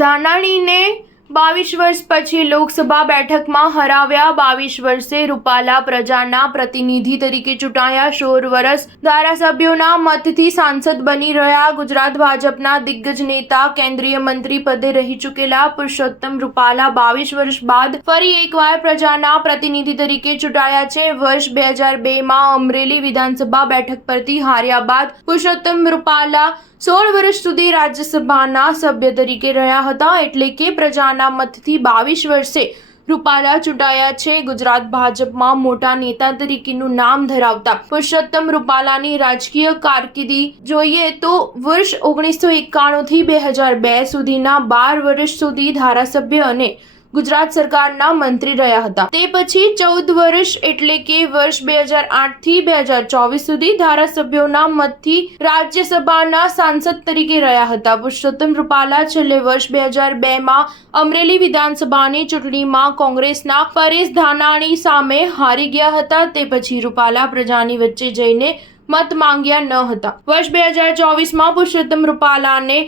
ધાનાણીને 22 વર્ષ પછી લોકસભા બેઠકમાં હરાવ્યા। 22 વર્ષે રૂપાલા પ્રજાના પ્રતિનિધિ તરીકે ચૂંટાયા। 16 વર્ષ ધારાસભ્યોના મતથી સાંસદ બની રહ્યા। ગુજરાત ભાજપના દિગ્ગજ નેતા, કેન્દ્રીય મંત્રી પદે રહી ચૂકેલા પુરુષોત્તમ રૂપાલા 22 વર્ષ બાદ ફરી એકવાર પ્રજાના પ્રતિનિધિ તરીકે ચૂંટાયા છે। વર્ષ 2002માં અમરેલી વિધાનસભા બેઠક પરથી હાર્યા બાદ પુરુષોત્તમ રૂપાલા 16 વર્ષ સુધી રાજ્યસભાના સભ્ય તરીકે રહ્યા હતા, એટલે કે પ્રજાના મતથી 22 વર્ષે રૂપાલા ચૂંટાયા છે। ગુજરાત ભાજપમાં મોટા નેતા તરીકેનું નામ ધરાવતા પુરુષોત્તમ રૂપાલાની રાજકીય કારકિર્દી જોઈએ તો વર્ષ 1991 થી 2002 સુધીના 12 વર્ષ સુધી ધારાસભ્ય અને ગુજરાત સરકારના મંત્રી રહ્યા હતા। તે પછી 14 વર્ષ એટલે કે વર્ષ 2008 થી 2024 સુધી ધારાસભ્યોના મતથી રાજ્યસભાના સાંસદ તરીકે રહ્યા હતા। પુરુષોત્તમ રૂપાલા છેલ્લે વર્ષ 2002માં અમરેલી વિધાનસભાની ચૂંટણીમાં કોંગ્રેસના પરેશ ધાનાણી સામે હારી ગયા હતા। તે પછી રૂપાલા પ્રજાની વચ્ચે જઈને મત માંગ્યા ન હતા। વર્ષ 2024માં પુરુષોત્તમ રૂપાલાને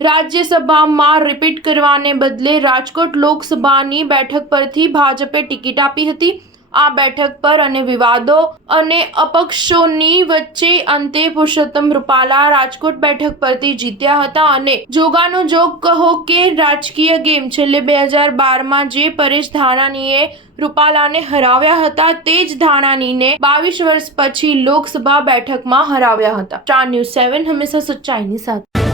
રાજ્યસભામાં રિપીટ કરવાને બદલે રાજકોટ લોકસભાની બેઠક પરથી ભાજપે ટિકિટ આપી હતી। આ બેઠક પર અને વિવાદો અને અપક્ષોની વચ્ચે અંતે પુરુષોત્તમ રૂપાલા રાજકોટ બેઠક પરથી જીત્યા હતા અને જોગાનો જોગ કહો કે રાજકીય ગેમ છેલ્લે 2012માં જે પરેશ ધાનાણીએ રૂપાલાને હરાવ્યા હતા તે જ ધાનાણીને 22 વર્ષ પછી લોકસભા બેઠકમાં હરાવ્યા હતા। સ્ટાર ન્યૂઝ 7 હંમેશા સચ્ચાઈની સાથે।